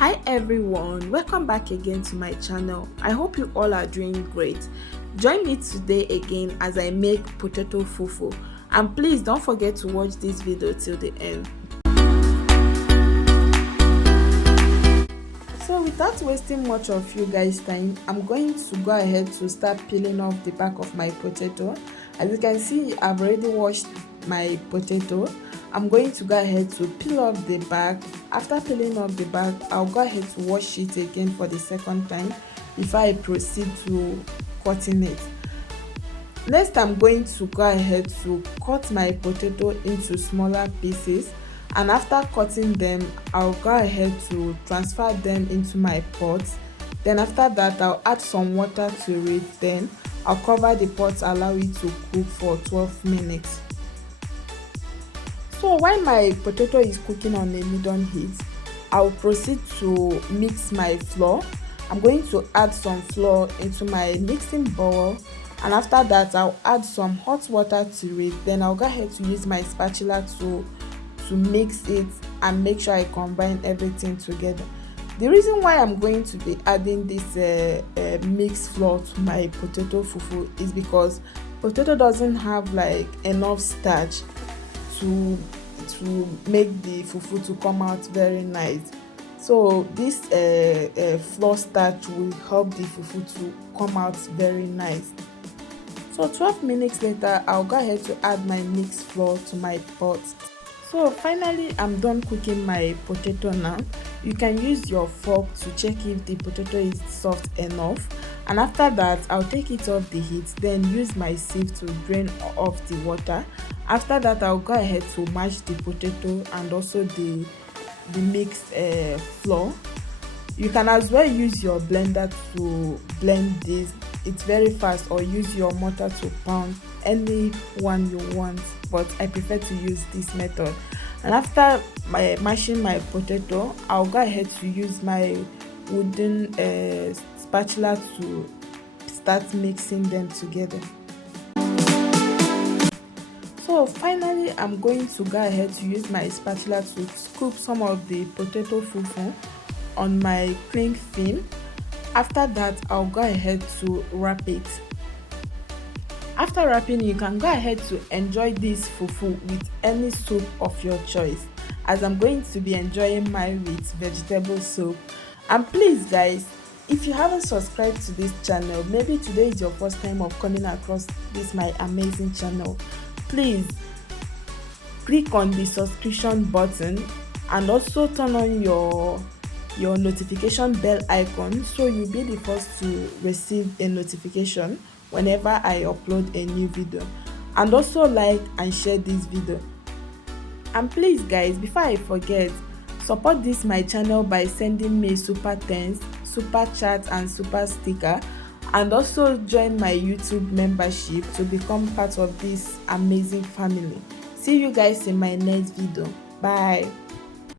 Hi everyone, welcome back again to my channel. I hope you all are doing great. Join me today again as I make potato fufu, and please don't forget to watch this video till the end. So without wasting much of you guys time, I'm going to go ahead to start peeling off the back of my potato. As you can see, I've already washed my potato. I'm going to go ahead to peel off the back. After peeling off the back, I'll go ahead to wash it again for the second time before I proceed to cutting it. Next, I'm going to go ahead to cut my potato into smaller pieces, and after cutting them, I'll go ahead to transfer them into my pot. Then after that, I'll add some water to it. Then I'll cover the pot, allow it to cook for 12 minutes. So while my potato is cooking on a medium heat, I'll proceed to mix my flour. I'm going to add some flour into my mixing bowl, and after that I'll add some hot water to it. Then I'll go ahead to use my spatula to mix it and make sure I combine everything together. The reason why I'm going to be adding this mixed flour to my potato fufu is because potato doesn't have like enough starch to make the fufu to come out very nice. So this flour starch will help the fufu to come out very nice. So 12 minutes later, I'll go ahead to add my mixed flour to my pot. So finally, I'm done cooking my potato now. You can use your fork to check if the potato is soft enough, and after that I'll take it off the heat, then use my sieve to drain off the water. After that, I'll go ahead to mash the potato and also the mixed flour. You can as well use your blender to blend this. It's very fast, or use your mortar to pound, any one you want, but I prefer to use this method. And after mashing my potato, I'll go ahead to use my wooden spatula to start mixing them together. So finally, I'm going to go ahead to use my spatula to scoop some of the potato fufu on my cling film. After that, I'll go ahead to wrap it. After wrapping, you can go ahead to enjoy this fufu with any soup of your choice, as I'm going to be enjoying mine with vegetable soup. And please guys, if you haven't subscribed to this channel, maybe today is your first time of coming across this my amazing channel, please click on the subscription button and also turn on your notification bell icon, so you'll be the first to receive a notification whenever I upload a new video. And also like and share this video. And please guys, before I forget, support this my channel by sending me super thanks, super chat and super sticker, and also join my YouTube membership to become part of this amazing family. See you guys in my next video. Bye.